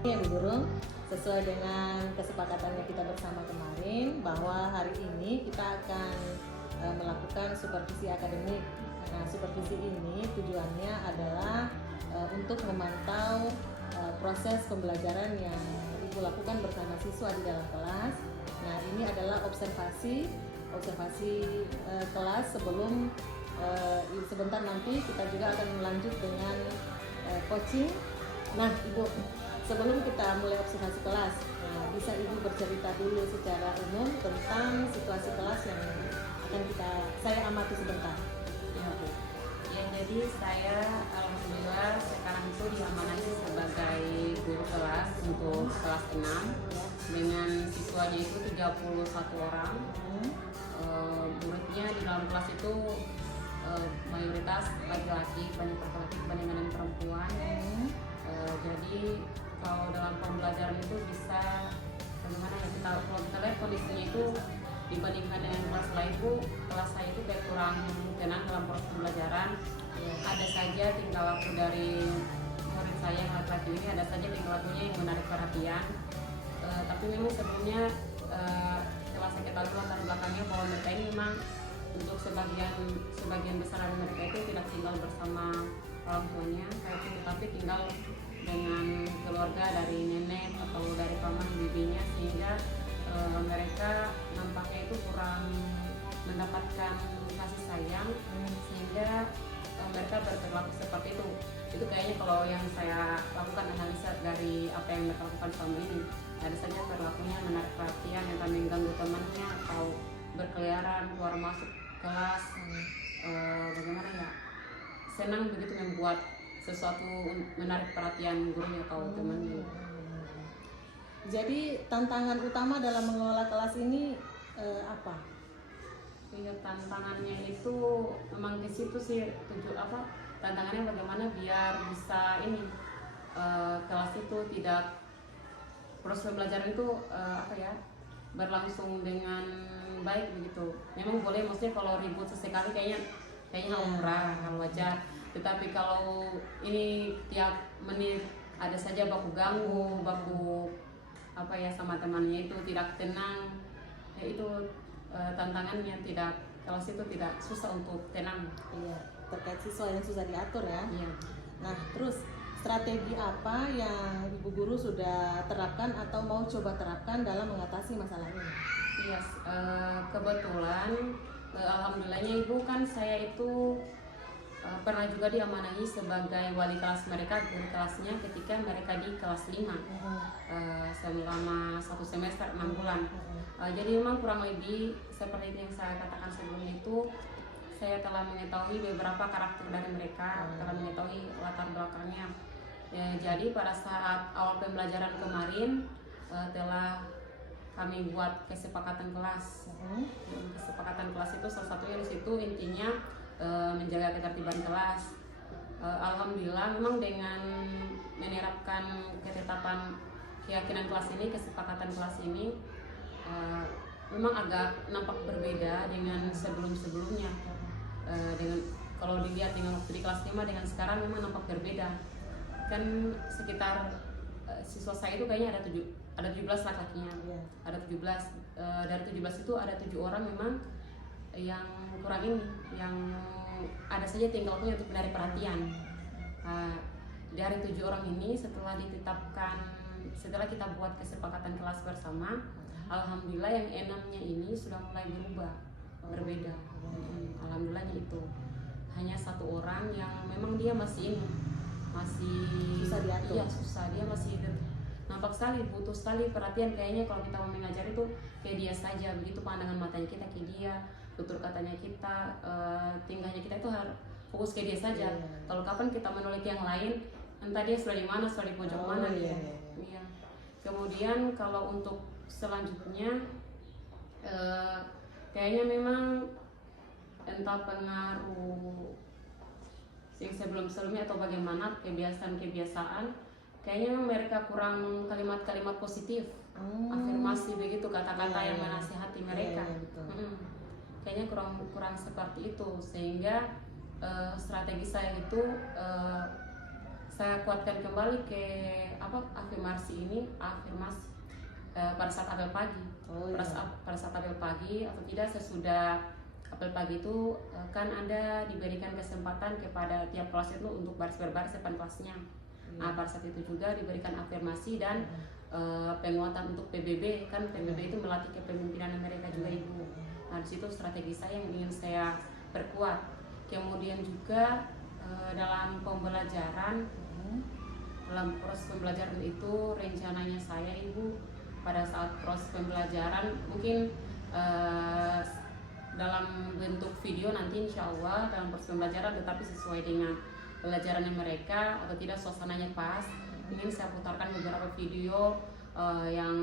Ya Bu Guru, sesuai dengan kesepakatan yang kita bersama kemarin bahwa hari ini kita akan melakukan supervisi akademik. Nah, supervisi ini tujuannya adalah untuk memantau proses pembelajaran yang Ibu lakukan bersama siswa di dalam kelas. Nah, ini adalah observasi kelas sebelum sebentar nanti kita juga akan melanjut dengan coaching. Nah, Ibu, sebelum kita mulai observasi kelas, bisa Ibu bercerita dulu secara umum tentang situasi kelas yang akan saya amati sebentar. Ya, Bu. Ya, jadi saya alhamdulillah sekarang itu diamanai sebagai guru kelas untuk kelas 6 dengan siswanya itu 31 orang. Muridnya di dalam kelas itu mayoritas laki-laki, banyak laki-laki dibandingkan perempuan. Jadi kalau dalam pembelajaran itu bisa bagaimana ya, kalau kita lihat kondisinya itu dibandingkan dengan kelas lain itu, kelas saya itu kayak kurang tenang dalam proses pembelajaran. Ada saja tingkah laku dari murid saya yang laki-laki ini, ada saja tingkah lakunya yang menarik perhatian. Tapi memang sebelumnya setelah saya ketahui latar belakangnya bahwa mereka ini memang untuk sebagian besar dari mereka itu tidak tinggal bersama orang tuanya, tapi tinggal dengan keluarga dari nenek atau dari paman bibinya, sehingga mereka nampaknya itu kurang mendapatkan kasih sayang, sehingga mereka berperilaku seperti itu. Itu kayaknya kalau yang saya lakukan analisa dari apa yang mereka lakukan selama ini, ada saja perilakunya menarik perhatian, yang akan mengganggu temannya atau berkeliaran keluar masuk kelas, bagaimana ya, senang begitu membuat sesuatu menarik perhatian gurunya atau temannya. Jadi tantangan utama dalam mengelola kelas ini apa? Ya, tantangannya itu memang di situ sih, tantangannya bagaimana biar bisa kelas itu tidak, proses pembelajaran itu berlangsung dengan baik begitu. Memang boleh, maksudnya kalau ribut sesekali kayaknya lumrah, hal wajar. Tetapi kalau ini tiap menit ada saja baku ganggu, sama temannya itu tidak tenang, itu tantangannya. Kelas itu tidak susah untuk tenang. Iya, terkait siswa yang susah diatur ya. Iya. Nah, terus strategi apa yang Ibu Guru sudah terapkan atau mau coba terapkan dalam mengatasi masalah ini? Iya, kebetulan alhamdulillahnya Ibu, kan saya itu pernah juga diamanahi sebagai wali kelas mereka, guru kelasnya ketika mereka di kelas 5 selama 1 semester 6 bulan. Jadi memang kurang lebih seperti yang saya katakan sebelumnya itu, saya telah mengetahui beberapa karakter dari mereka, telah mengetahui latar belakangnya. Ya, jadi pada saat awal pembelajaran kemarin telah kami buat kesepakatan kelas. Kesepakatan kelas itu salah satunya di situ intinya menjaga ketertiban kelas. Alhamdulillah memang dengan menerapkan ketetapan keyakinan kelas ini, kesepakatan kelas ini memang agak nampak berbeda dengan sebelumnya. Dengan kalau dilihat dengan waktu di kelas 5 dengan sekarang memang nampak berbeda. Kan sekitar siswa saya itu kayaknya ada 17 laki-lakinya. Ada 17, dari 17 itu ada 7 orang memang yang kurang ini, yang ada saja tingkah lakunya untuk menarik perhatian. Dari 7 orang ini setelah kita buat kesepakatan kelas bersama, alhamdulillah yang 6-nya ini sudah mulai berubah, berbeda. Alhamdulillahnya itu hanya 1 orang yang memang dia masih susah diatur. Iya, susah, dia masih nampak sekali butuh sekali perhatian. Kayaknya kalau kita mau mengajar itu kayak dia saja, begitu pandangan matanya kita kayak dia, tutur katanya kita, tingkahnya kita itu harus fokus ke dia saja. Kalau kapan kita menolak yang lain, entah dia sudah di mana, sudah di pojok mana dia. Iya. Kemudian kalau untuk selanjutnya kayaknya memang entah pengaruh yang sebelumnya atau bagaimana kebiasaan, kayaknya memang mereka kurang kalimat-kalimat positif, afirmasi begitu, kata-kata yang menasihati mereka. Kayaknya kurang seperti itu, sehingga strategi saya itu saya kuatkan kembali ke afirmasi pada saat apel pagi. Pada saat apel pagi atau tidak sesudah apel pagi itu kan ada diberikan kesempatan kepada tiap kelas itu untuk berbaris depan kelasnya. Nah, pada saat itu juga diberikan afirmasi dan penguatan untuk PBB, kan PBB itu melatih kepemimpinan mereka juga Ibu. Nah, di situ strategi saya yang ingin saya perkuat. Kemudian juga dalam pembelajaran, dalam proses pembelajaran itu rencananya saya Ibu pada saat proses pembelajaran mungkin dalam bentuk video nanti insya Allah dalam proses pembelajaran tetapi sesuai dengan pelajarannya mereka atau tidak suasananya pas, ingin saya putarkan beberapa video yang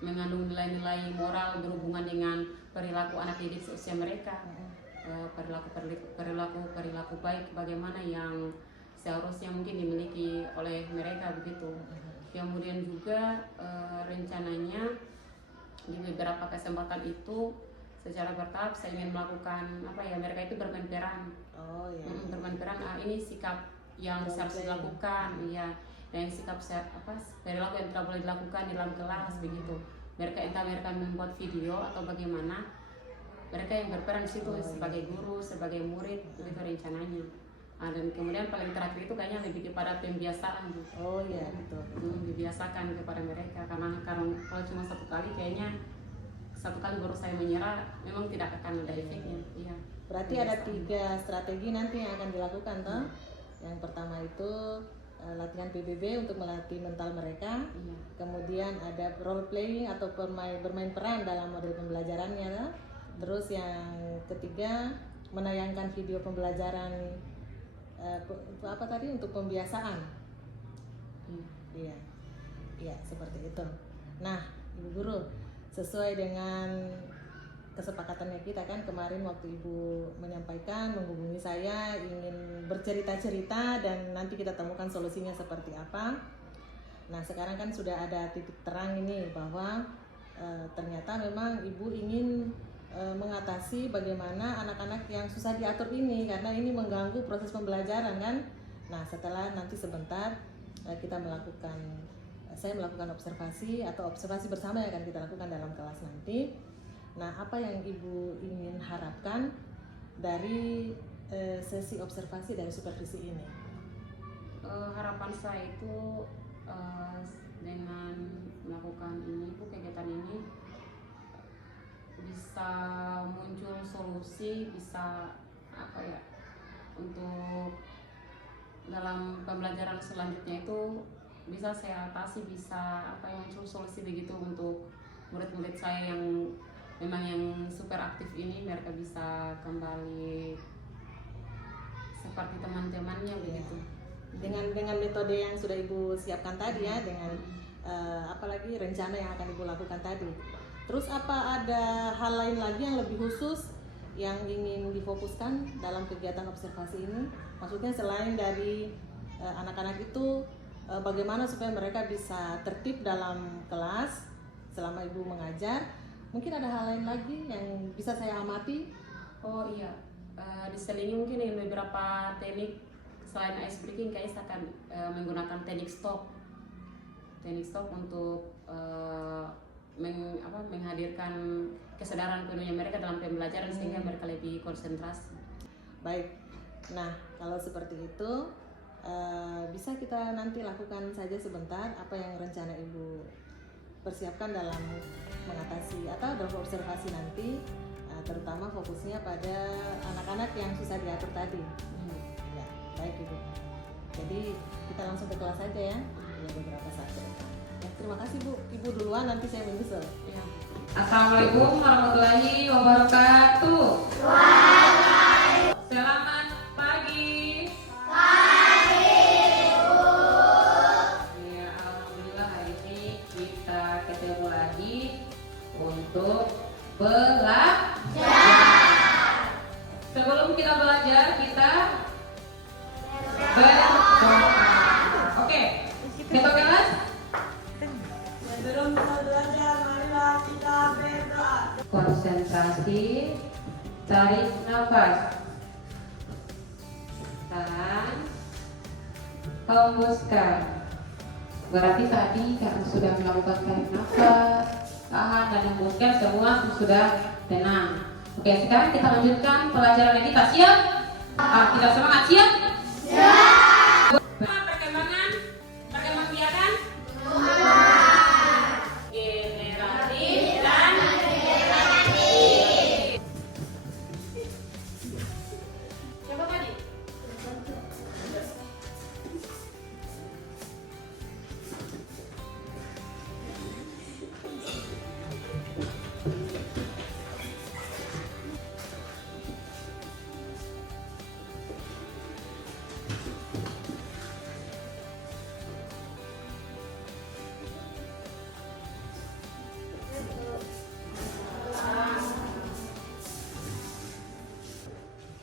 mengandung nilai-nilai moral berhubungan dengan perilaku anak didik seusia mereka, perilaku baik bagaimana yang seharusnya mungkin dimiliki oleh mereka begitu. Kemudian juga rencananya di beberapa kesempatan itu secara bertahap saya ingin melakukan mereka itu bermain peran. Bermain peran, ini sikap yang harus dilakukan ya, dan sikap perilaku yang tidak boleh dilakukan di dalam kelas begitu. Entah mereka membuat video atau bagaimana, mereka yang berperan di situ sebagai guru, sebagai murid, itu rencananya. Dan kemudian paling terakhir itu kayaknya lebih kepada pembiasaan. Betul. Dibiasakan kepada mereka karena kalau cuma satu kali baru saya menyerah, memang tidak akan ada efeknya. Iya. Berarti ada 3 strategi nanti yang akan dilakukan toh. Yang pertama itu latihan PBB untuk melatih mental mereka. Kemudian ada role playing atau bermain peran dalam model pembelajarannya toh. Terus yang ketiga menayangkan video pembelajaran untuk pembiasaan. Iya, seperti itu. Nah, Ibu Guru, sesuai dengan kesepakatannya kita kan kemarin waktu Ibu menyampaikan menghubungi saya ingin bercerita-cerita dan nanti kita temukan solusinya seperti apa. Nah, sekarang kan sudah ada titik terang ini bahwa ternyata memang Ibu ingin mengatasi bagaimana anak-anak yang susah diatur ini karena ini mengganggu proses pembelajaran kan. Nah, setelah nanti sebentar saya melakukan observasi bersama yang akan kita lakukan dalam kelas nanti. Nah, apa yang Ibu ingin harapkan dari sesi observasi dari supervisi ini? Harapan saya itu dengan melakukan kegiatan ini bisa muncul solusi, bisa untuk dalam pembelajaran selanjutnya itu bisa saya atasi, bisa muncul solusi begitu untuk murid-murid saya yang memang yang super aktif ini, mereka bisa kembali seperti teman-temannya begitu. Dengan metode yang sudah Ibu siapkan tadi ya, dengan apalagi rencana yang akan Ibu lakukan tadi. Terus apa ada hal lain lagi yang lebih khusus yang ingin difokuskan dalam kegiatan observasi ini? Maksudnya selain dari anak-anak itu bagaimana supaya mereka bisa tertib dalam kelas selama Ibu mengajar, mungkin ada hal lain lagi yang bisa saya amati? Diselingi mungkin dengan beberapa teknik selain ice breaking, kayaknya saya akan menggunakan teknik stop untuk menghadirkan kesadaran penuhnya mereka dalam pembelajaran sehingga mereka lebih konsentrasi. Baik, nah kalau seperti itu bisa kita nanti lakukan saja sebentar apa yang rencana Ibu persiapkan dalam mengatasi atau dalam observasi nanti, terutama fokusnya pada anak-anak yang susah diatur tadi. Ya, baik Ibu. Jadi kita langsung ke kelas saja ya, beberapa saat ke depan. Ya, terima kasih Bu. Ibu duluan, nanti saya menyusul. Ya. Assalamualaikum warahmatullahi wabarakatuh. Selamat pagi. Ya, alhamdulillah hari ini kita ketemu lagi untuk belajar. Sebelum kita belajar, kita berdoa. Oke, kita kelas. Sebelum kita belajar, marilah kita berdoa. Konsentrasi, tarik nafas, tahan, hembuskan. Berarti tadi karena sudah melakukan tarik nafas, tahan dan hembuskan, semua sudah tenang. Oke, sekarang kita lanjutkan pelajaran kita. Siap? Kita semangat, siap? Siap. Perkembangan biakan? Generatif dan degeneratif. Siapa tadi?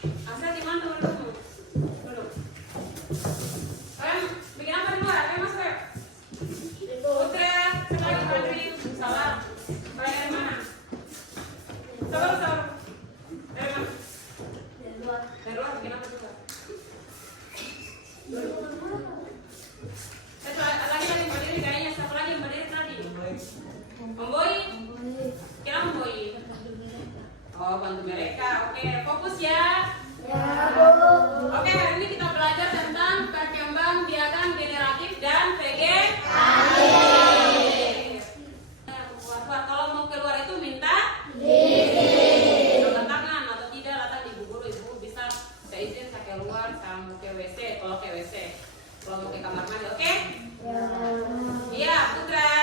Asal di mana teman-teman? Belum. Kalian bikin apa di luar? Ayo masuk ya. Putra, sekali Fadri, salah. Kalian dari mana? Sabar. Dari mana? Dari luar bikin apa juga? Lagi tadi berdiri kayaknya, siapa lagi yang berdiri tadi? Memboi? Kira memboi? Oh, bantu mereka. Oke, fokus ya. Oke, hari ini kita belajar tentang perkembangbiakan generatif dan vegetatif. Kalau mau keluar itu minta angkat tangan atau tidak, datang di guru, ibu bisa saya izin saya keluar, saya mau ke WC, kalau ke WC, kalau mau ke kamar mandi, oke? Iya, Putra.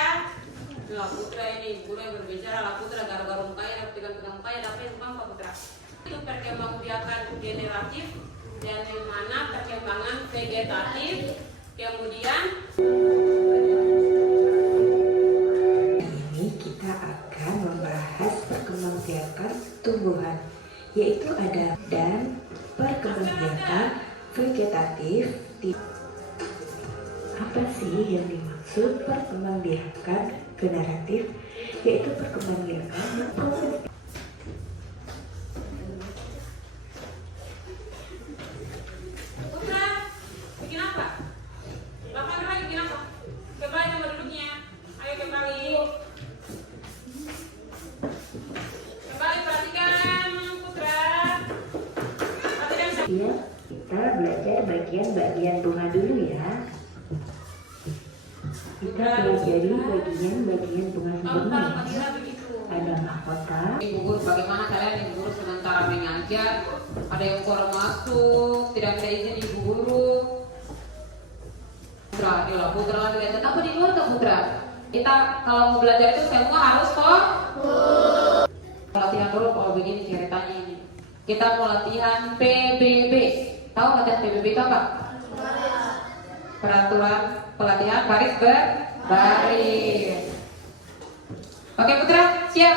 Nah, Putra ini guru yang berbicara lah, Putra gara-gara mukanya, pegang-pegang mukanya, tapi paham Pak Putra? Itu perkembangbiakan generatif dan yang mana perkembangan vegetatif, kemudian ini kita akan membahas perkembangbiakan tumbuhan, yaitu ada dan perkembangbiakan vegetatif. Apa sih yang dimaksud perkembangbiakan generatif? Yaitu perkembangbiakan proses Putra, bikin apa? Lakukan lagi bikin apa? Kembali tempat duduknya. Ayo kembali. Kembali perhatikan Putra. Perhatikan. ya, kita belajar bagian-bagian bunga dulu ya. Kita pelajari bagian-bagian bunga sebelumnya ya. Ada mahkota. Ibu guru, bagaimana kalian ibu guru sementara mengajar? Ada yang kurang masuk, tidak ada izin ibu guru. Putra, yolah Putra lagi lihat apa di luar ke Putra? Kita kalau mau belajar itu semua harus kok. Latihan dulu kalau begini ceritanya ini. Kita mau latihan PBB. Tahu latihan PBB itu apa? Peraturan pelatihan baris berbaris. Oke Putra, siap?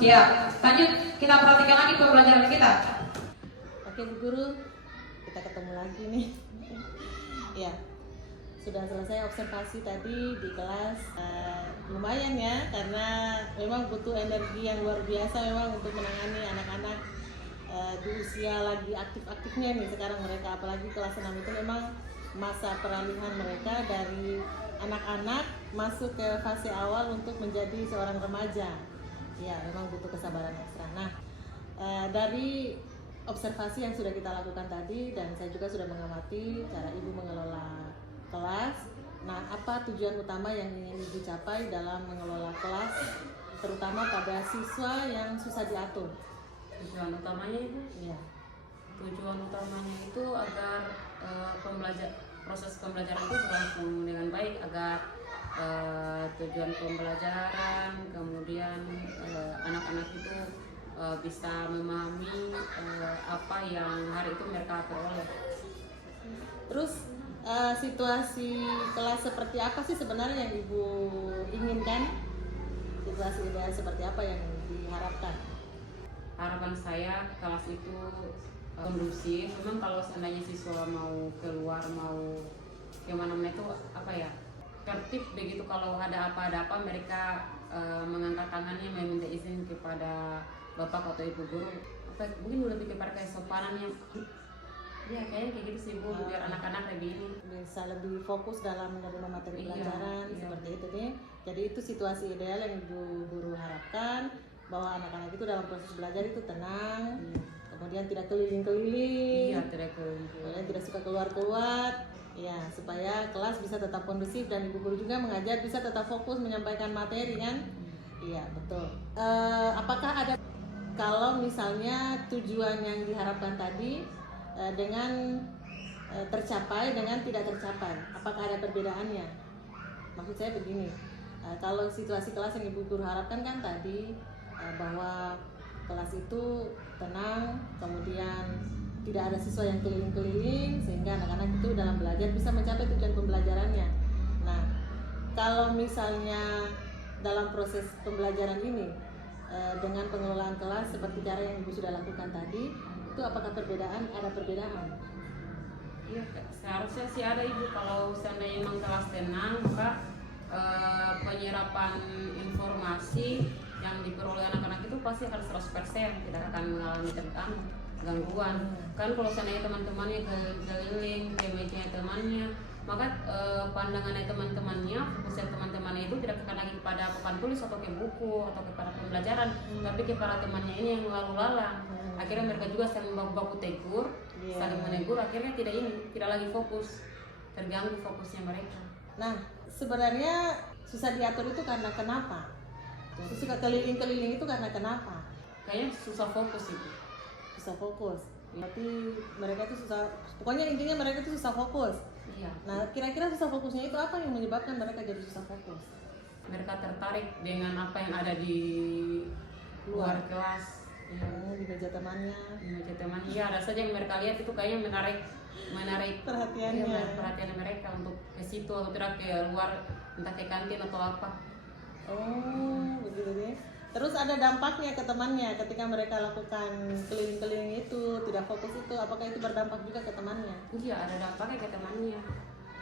Siap. Lanjut, kita perhatikan lagi pembelajaran kita. Oke Bu Guru, kita ketemu lagi nih. Ya, sudah selesai observasi tadi di kelas. Lumayan ya, karena memang butuh energi yang luar biasa memang untuk menangani anak-anak di usia lagi aktif-aktifnya nih sekarang mereka, apalagi kelas 6 itu memang masa peralihan mereka dari anak-anak masuk ke fase awal untuk menjadi seorang remaja. Ya, memang butuh kesabaran ekstra. Nah, dari observasi yang sudah kita lakukan tadi dan saya juga sudah mengamati cara Ibu mengelola kelas. Nah, apa tujuan utama yang ingin Ibu capai dalam mengelola kelas, terutama pada siswa yang susah diatur? Tujuan utamanya itu? Iya. Tujuan utamanya itu agar proses pembelajaran itu berlangsung dengan baik, agar tujuan pembelajaran, kemudian anak-anak itu bisa memahami apa yang hari itu mereka peroleh. Terus situasi kelas seperti apa sih sebenarnya yang Ibu inginkan? Situasi ideal seperti apa yang diharapkan? Harapan saya kelas itu kondusif. Memang kalau seandainya siswa mau keluar, mau kemana-mana itu apa ya, tertib begitu. Kalau ada apa-apa mereka mengangkat tangannya meminta izin kepada bapak atau ibu guru. Atau mungkin lebih kepada kesopanannya. Iya, kayaknya kayak gitu sih Bu, biar anak-anak lebih ini. bisa lebih fokus dalam menerima materi Iya, pelajaran iya. seperti itu nih. Jadi itu situasi ideal yang ibu guru harapkan, bahwa anak-anak itu dalam proses belajar itu tenang, kemudian tidak keliling-keliling, Iya, tidak ke kemudian tidak suka keluar-keluar, ya supaya kelas bisa tetap kondusif dan ibu guru juga mengajar bisa tetap fokus menyampaikan materi kan. Iya betul. Apakah ada, kalau misalnya tujuan yang diharapkan tadi dengan tercapai dengan tidak tercapai, apakah ada perbedaannya? Maksud saya begini, kalau situasi kelas yang ibu guru harapkan kan tadi bahwa kelas itu tenang, kemudian tidak ada siswa yang keliling-keliling sehingga anak-anak itu dalam belajar bisa mencapai tujuan pembelajarannya. Nah, kalau misalnya dalam proses pembelajaran ini dengan pengelolaan kelas seperti cara yang ibu sudah lakukan tadi, itu apakah ada perbedaan? Iya, seharusnya sih ada Ibu. Kalau seandainya memang kelas tenang, maka penyerapan informasi yang diperoleh anak-anak itu pasti akan 100%, tidak akan mengalami gangguan. Kan kalau seandainya teman-temannya keliling ke mejanya temannya, maka pandangannya teman-temannya, fokusnya teman-temannya itu tidak akan lagi kepada papan tulis atau ke buku atau kepada pembelajaran, tapi kepada temannya ini yang lalu lalang. Akhirnya mereka juga saling baku tegur, saling menegur, akhirnya tidak lagi fokus, terganggu fokusnya mereka. Nah, sebenarnya susah diatur itu karena kenapa? Suka keliling-keliling itu karena kenapa? Kayaknya susah fokus itu. Susah fokus. Berarti mereka itu susah, pokoknya intinya mereka itu susah fokus. Iya. Nah, kira-kira susah fokusnya itu apa yang menyebabkan mereka jadi susah fokus? Mereka tertarik dengan apa yang ada di luar kelas. Di meja temannya. Di meja teman, iya ada saja yang mereka lihat itu kayaknya menarik Perhatiannya. iya, perhatian mereka untuk ke situ atau tidak ke luar, entah ke kantin atau apa. Oh, begitu deh. Terus ada dampaknya ke temannya ketika mereka lakukan keliling-keliling itu, tidak fokus itu, apakah itu berdampak juga ke temannya? Iya, ada dampaknya ke temannya.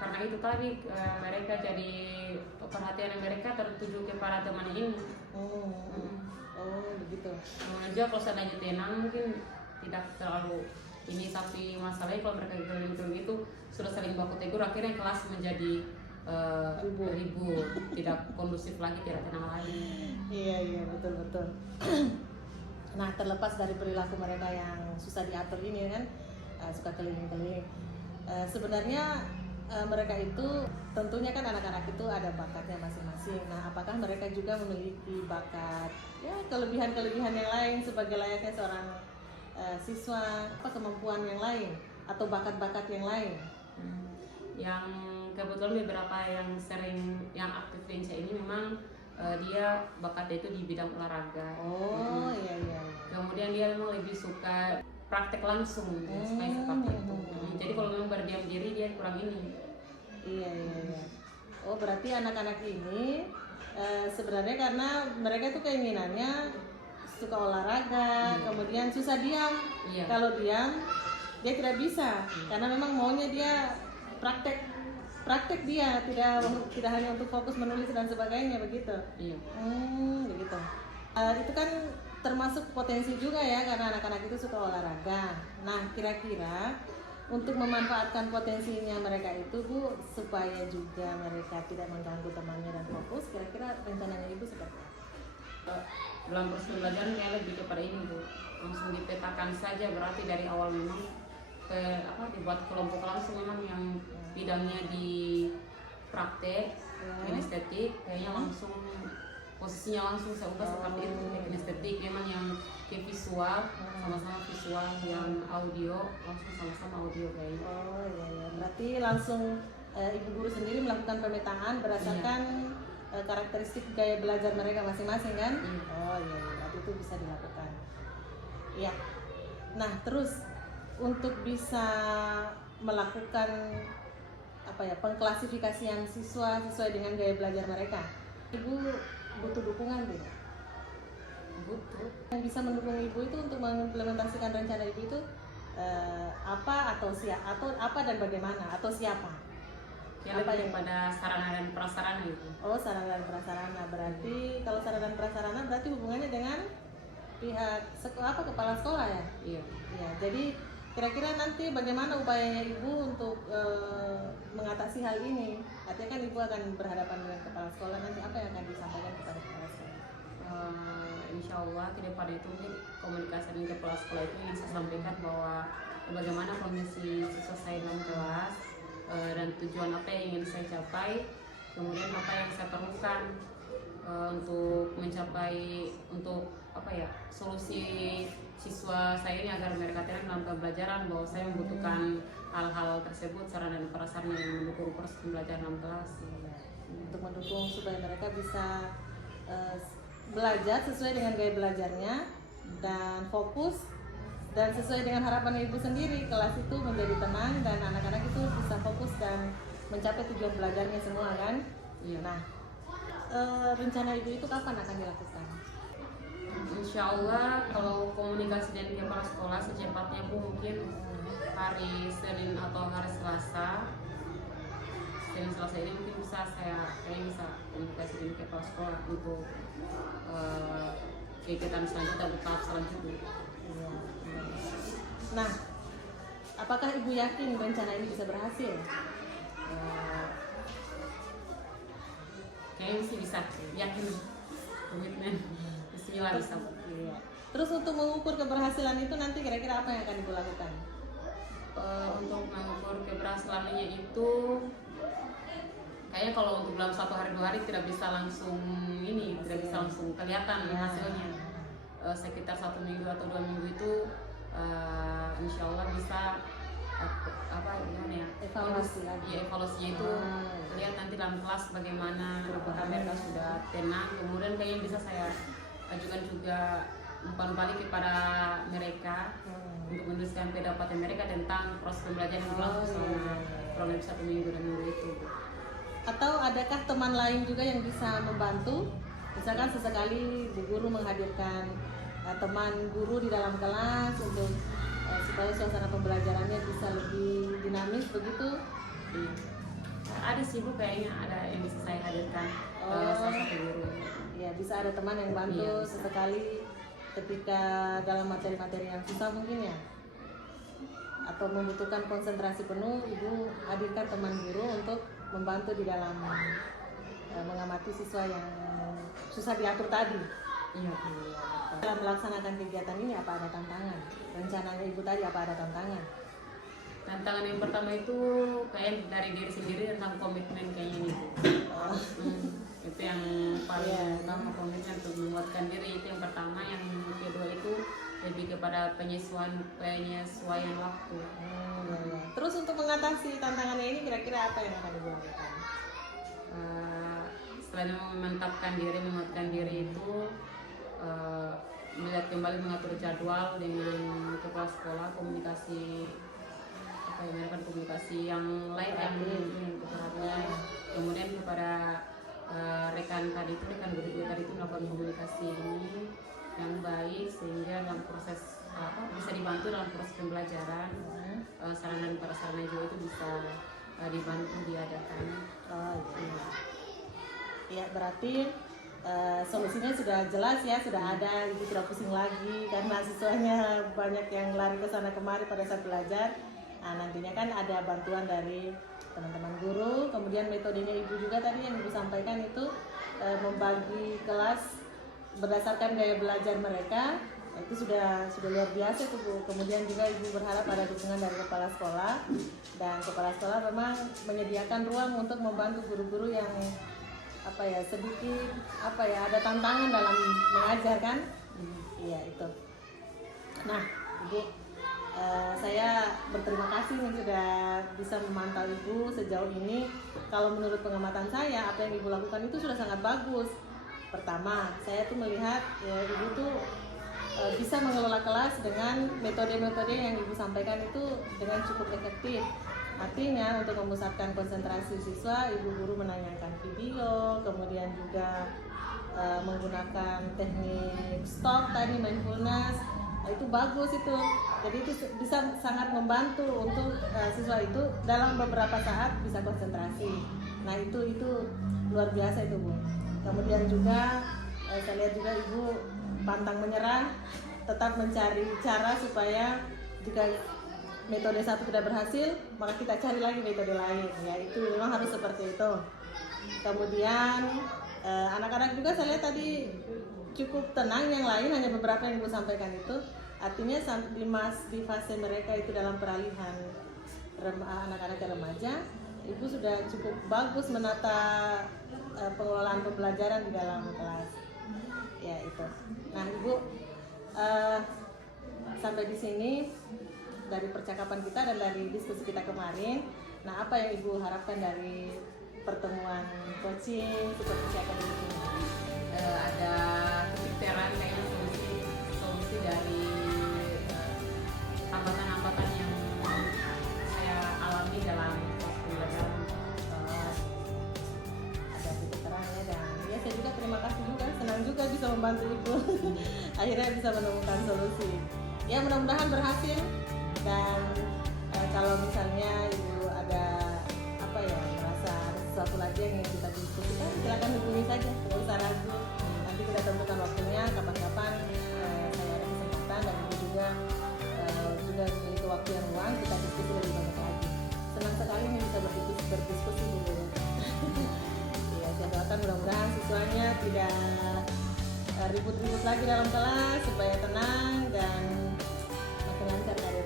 Karena itu tadi mereka jadi perhatian mereka tertuju kepada teman ini. Oh, begitu. Aja kalau seandainya tenang mungkin tidak terlalu ini, tapi masalahnya kalau mereka keliling-keliling itu sudah saling baku tegur, akhirnya kelas menjadi ribut, tidak kondusif lagi, tidak tenang lagi. Iya betul. Nah, terlepas dari perilaku mereka yang susah diatur ini kan, suka keliling-keliling. Sebenarnya mereka itu tentunya kan anak-anak itu ada bakatnya masing-masing. Nah, apakah mereka juga memiliki bakat, ya kelebihan-kelebihan yang lain sebagai layaknya seorang siswa, apa kemampuan yang lain atau bakat-bakat yang lain? Yang kebetulan beberapa yang aktif di Indonesia ini memang dia bakatnya itu di bidang olahraga. Iya. Kemudian dia memang lebih suka praktek langsung, supaya seperti itu. Jadi kalau memang berdiam diri dia kurang ini. Iya. Oh, berarti anak-anak ini sebenarnya karena mereka itu keinginannya suka olahraga, kemudian susah diam. Iya. Kalau diam dia tidak bisa, karena memang maunya dia praktek dia, tidak hanya untuk fokus menulis dan sebagainya, begitu. Iya. Begitu. Itu kan termasuk potensi juga ya, karena anak-anak itu suka olahraga. Nah, kira-kira untuk memanfaatkan potensinya mereka itu, Bu, supaya juga mereka tidak mengganggu temannya dan fokus, kira-kira rencananya Ibu seperti apa? Dalam proses pembelajaran kayak lebih kepada ini Bu, langsung dipetakan saja, berarti dari awal memang dibuat kelompok langsung memang yang bidangnya di praktek kinestetik, kayaknya langsung posisinya langsung saya ubah seperti itu. Kinestetik memang yang ke visual, sama-sama visual, yang audio langsung sama-sama audio kayaknya. Iya. Berarti langsung ibu guru sendiri melakukan pemetaan berdasarkan karakteristik gaya belajar mereka masing-masing kan? Iya. Berarti itu bisa dilakukan. Iya. Nah, terus untuk bisa melakukan pengklasifikasian siswa sesuai dengan gaya belajar mereka, Ibu butuh dukungan tidak? Butuh. Yang bisa mendukung Ibu itu untuk mengimplementasikan rencana Ibu itu apa apa dan bagaimana atau siapa? Yang lebih pada sarana dan prasarana itu. Oh, sarana dan prasarana. Berarti kalau sarana dan prasarana berarti hubungannya dengan pihak kepala sekolah ya? Iya. Iya. Jadi kira-kira nanti bagaimana upayanya Ibu untuk mengatasi hal ini? Artinya kan Ibu akan berhadapan dengan kepala sekolah, nanti apa yang akan disampaikan kepada kepala sekolah? Insya Allah ke depan itu mungkin komunikasi dengan kepala sekolah itu yang saya sampaikan bahwa bagaimana kondisi siswa saya dalam kelas dan tujuan apa yang ingin saya capai, kemudian apa yang saya perlukan untuk mencapai solusi siswa saya ini agar mereka tenang dalam pembelajaran, bahwa saya membutuhkan hal-hal tersebut, sarana dan prasarana yang mendukung proses pembelajaran dalam kelas. Untuk mendukung supaya mereka bisa belajar sesuai dengan gaya belajarnya dan fokus dan sesuai dengan harapan Ibu sendiri, kelas itu menjadi tenang dan anak-anak itu bisa fokus dan mencapai tujuan belajarnya semua kan? Iya. Nah, rencana Ibu itu kapan akan dilakukan? Insya Allah kalau komunikasi dengan kepala sekolah secepatnya Bu, mungkin hari Senin atau hari Selasa. Senin Selasa ini mungkin bisa komunikasi dengan kepala sekolah untuk kegiatan selanjutnya atau tahap selanjutnya. Nah, apakah Ibu yakin rencana ini bisa berhasil? Kayaknya sih bisa, yakin, komitmen. Bismillah bisa. Iya. Terus untuk mengukur keberhasilan itu nanti kira-kira apa yang akan Ibu lakukan? Untuk mengukur keberhasilannya itu kayaknya kalau untuk dalam 1 hari 2 hari tidak bisa langsung kelihatan hasilnya. Sekitar 1 minggu atau 2 minggu itu insya Allah bisa evaluasi lagi. Ya, evaluasinya itu lihat nanti dalam kelas bagaimana, apakah mereka sudah tenang. Kemudian kayaknya bisa saya ajukan juga umpan balik kepada mereka untuk menuliskan pendapat mereka tentang proses pembelajaran yang berlangsung selama kurang lebih 1 minggu dan minggu itu. Atau adakah teman lain juga yang bisa membantu? Misalkan sesekali Bu Guru menghadirkan teman guru di dalam kelas untuk supaya suasana pembelajarannya bisa lebih dinamis begitu? Ada sih Bu, kayaknya ada yang bisa saya hadirkan salah satu guru. Ya, bisa ada teman yang bantu sesekali ketika dalam materi-materi yang susah mungkin ya, atau membutuhkan konsentrasi penuh, Ibu hadirkan teman guru untuk membantu di dalam mengamati siswa yang susah diatur tadi. Iya. Dalam melaksanakan kegiatan ini apa ada tantangan? Rencananya Ibu tadi apa ada tantangan? Tantangan yang pertama itu kayak dari diri sendiri tentang komitmen kayaknya ini Bu. Itu yang paling utama, komitmen untuk menguatkan diri itu yang pertama. Yang kedua itu lebih kepada penyesuaian waktu. Terus untuk mengatasi tantangannya ini kira-kira apa yang akan Ibu lakukan? Selain memantapkan diri, menguatkan diri itu melihat kembali mengatur jadwal dengan kepala sekolah, komunikasi yang lain yang keperhatian. Kemudian kepada rekan guru tadi itu melakukan komunikasi ini yang baik sehingga dalam proses bisa dibantu dalam proses pembelajaran. Sarana dan prasarana juga itu bisa dibantu diadakan. Ya, berarti solusinya sudah jelas ya, sudah ada, Ibu tidak pusing lagi karena siswanya banyak yang lari ke sana kemari pada saat belajar. Nah, nantinya kan ada bantuan dari teman-teman guru, kemudian metodenya Ibu juga tadi yang Ibu sampaikan itu membagi kelas berdasarkan gaya belajar mereka. Itu sudah luar biasa itu Bu. Kemudian juga Ibu berharap ada dukungan dari kepala sekolah, dan kepala sekolah memang menyediakan ruang untuk membantu guru-guru yang sedikit ada tantangan dalam mengajar kan? Iya itu. Nah, Ibu, saya berterima kasih nih sudah bisa memantau Ibu sejauh ini. Kalau menurut pengamatan saya, apa yang Ibu lakukan itu sudah sangat bagus. Pertama, saya tuh melihat ya, Ibu tuh bisa mengelola kelas dengan metode-metode yang Ibu sampaikan itu dengan cukup efektif. Artinya untuk memusatkan konsentrasi siswa, Ibu guru menanyakan video, kemudian juga menggunakan teknik stop tadi, mindfulness. Itu bagus itu. Jadi itu bisa sangat membantu untuk siswa itu dalam beberapa saat bisa konsentrasi. Nah itu luar biasa itu Bu. Kemudian juga saya lihat juga Ibu pantang menyerah, tetap mencari cara supaya jika metode satu tidak berhasil, maka kita cari lagi metode lain. Ya itu memang harus seperti itu. Kemudian anak-anak juga saya lihat tadi cukup tenang, yang lain hanya beberapa yang Ibu sampaikan itu. Artinya di fase mereka itu dalam peralihan anak-anak ke remaja, Ibu sudah cukup bagus menata pengelolaan pembelajaran di dalam kelas. Ya itu. Nah Ibu, sampai di sini dari percakapan kita dan dari diskusi kita kemarin, nah apa yang Ibu harapkan dari pertemuan coaching supervisi akademik ini? Ada titik terang kayaknya solusi dari hambatan-hambatan yang saya alami dalam proses pembelajaran. Ada titik terang ya, dan ya saya juga terima kasih juga, senang juga bisa membantu Ibu. Akhirnya bisa menemukan solusi. Ya mudah-mudahan berhasil, dan kalau misalnya Ibu ada apa ya, merasa ada sesuatu lagi yang ingin kita diskusikan, silakan hubungi saja, tidak usah ragu. Nanti kita temukan waktunya kapan-kapan saya ada kesempatan, dan Ibu juga memiliki waktu yang luang, kita diskusi lebih banyak lagi. Senang sekali nih bisa berdiskusi Bu. Ya, saya doakan mudah-mudahan siswanya tidak ribut-ribut lagi dalam kelas, supaya tenang dan makin lancar karirnya.